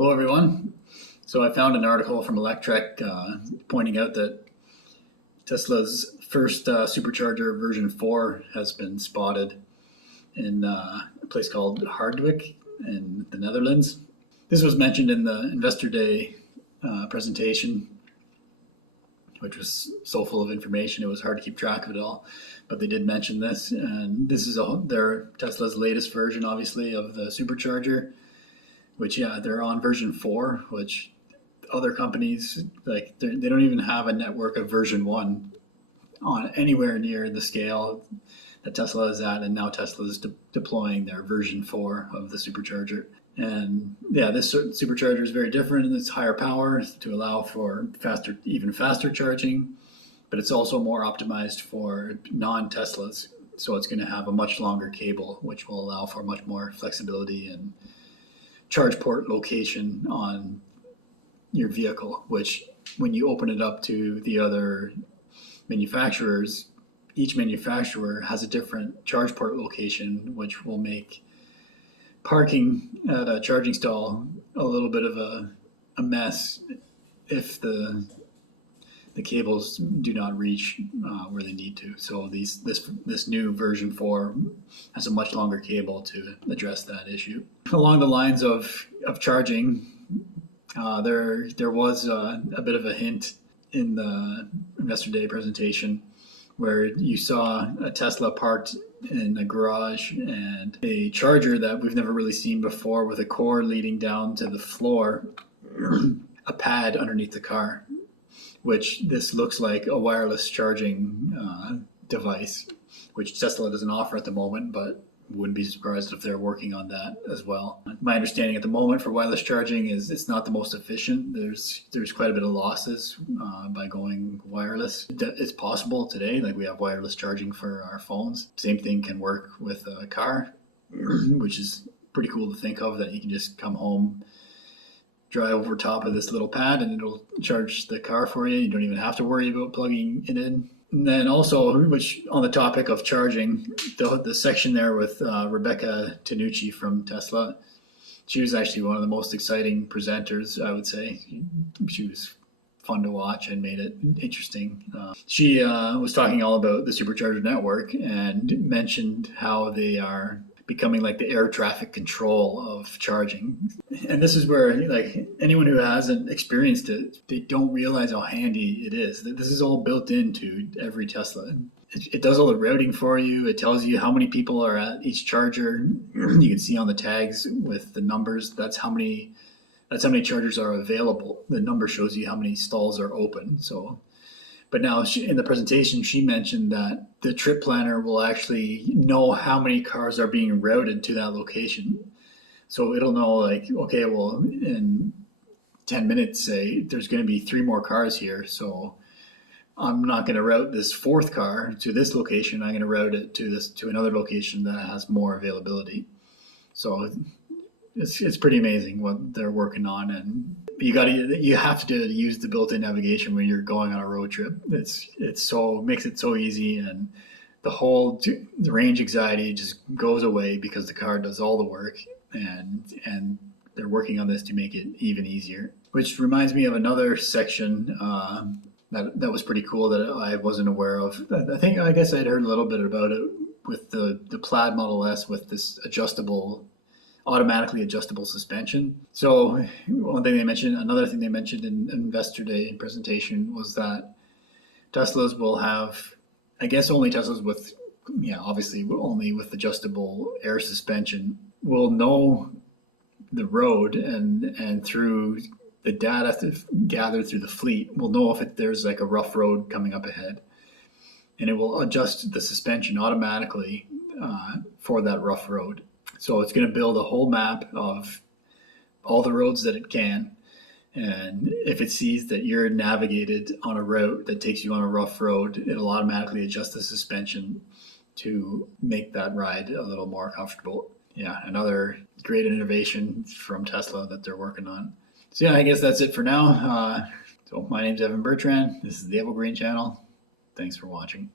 Hello everyone. So I found an article from Electrek pointing out that Tesla's first supercharger version 4 has been spotted in a place called Hardwijk in the Netherlands. This was mentioned in the Investor Day presentation, which was so full of information it was hard to keep track of it all. But they did mention this, and this is their Tesla's latest version, obviously, of the supercharger. Which, they're on version 4, which other companies, like, they don't even have a network of version 1 on anywhere near the scale that Tesla is at, and now Tesla is deploying their version 4 of the supercharger. And yeah, this supercharger is very different, and it's higher power to allow for even faster charging, but it's also more optimized for non-Teslas. So it's going to have a much longer cable, which will allow for much more flexibility and charge port location on your vehicle, which when you open it up to the other manufacturers, each manufacturer has a different charge port location, which will make parking at a charging stall a little bit of a mess if the cables do not reach where they need to. So this new version 4 has a much longer cable to address that issue. Along the lines of charging, there was a bit of a hint in the Investor Day presentation where you saw a Tesla parked in a garage and a charger that we've never really seen before with a cord leading down to the floor, a pad underneath the car, which this looks like a wireless charging device, which Tesla doesn't offer at the moment, but wouldn't be surprised if they're working on that as well. My understanding at the moment for wireless charging is it's not the most efficient. There's quite a bit of losses by going wireless. It's possible today, like we have wireless charging for our phones. Same thing can work with a car, which is pretty cool to think of, that you can just come home, drive over top of this little pad, and it'll charge the car for you. You don't even have to worry about plugging it in. And then also, which on the topic of charging, the section there with Rebecca Tanucci from Tesla, she was actually one of the most exciting presenters, I would say. She was fun to watch and made it interesting. She was talking all about the Supercharger Network and mentioned how they are becoming like the air traffic control of charging. And this is where, like, anyone who hasn't experienced it, they don't realize how handy it is. This is all built into every Tesla. It does all the routing for you. It tells you how many people are at each charger. You can see on the tags with the numbers, that's how many chargers are available. The number shows you how many stalls are open. But now in the presentation, she mentioned that the trip planner will actually know how many cars are being routed to that location. So it'll know, like, okay, well, in 10 minutes, say, there's going to be 3 more cars here. So I'm not going to route this 4th car to this location. I'm going to route it to another location that has more availability. So it's pretty amazing what they're working on, and you have to use the built-in navigation when you're going on a road trip. Makes it so easy, and the range anxiety just goes away because the car does all the work, and they're working on this to make it even easier. Which reminds me of another section that was pretty cool that I wasn't aware of. I guess I'd heard a little bit about it with the Plaid Model S with this automatically adjustable suspension. So another thing they mentioned in Investor Day presentation was that Teslas will have, I guess only Teslas with, obviously only with adjustable air suspension, will know the road and through the data gathered through the fleet, will know if there's like a rough road coming up ahead. And it will adjust the suspension automatically for that rough road. So it's going to build a whole map of all the roads that it can. And if it sees that you're navigated on a route that takes you on a rough road, it'll automatically adjust the suspension to make that ride a little more comfortable. Yeah, another great innovation from Tesla that they're working on. So I guess that's it for now. So my name's Evan Bertrand. This is the Evo Green Channel. Thanks for watching.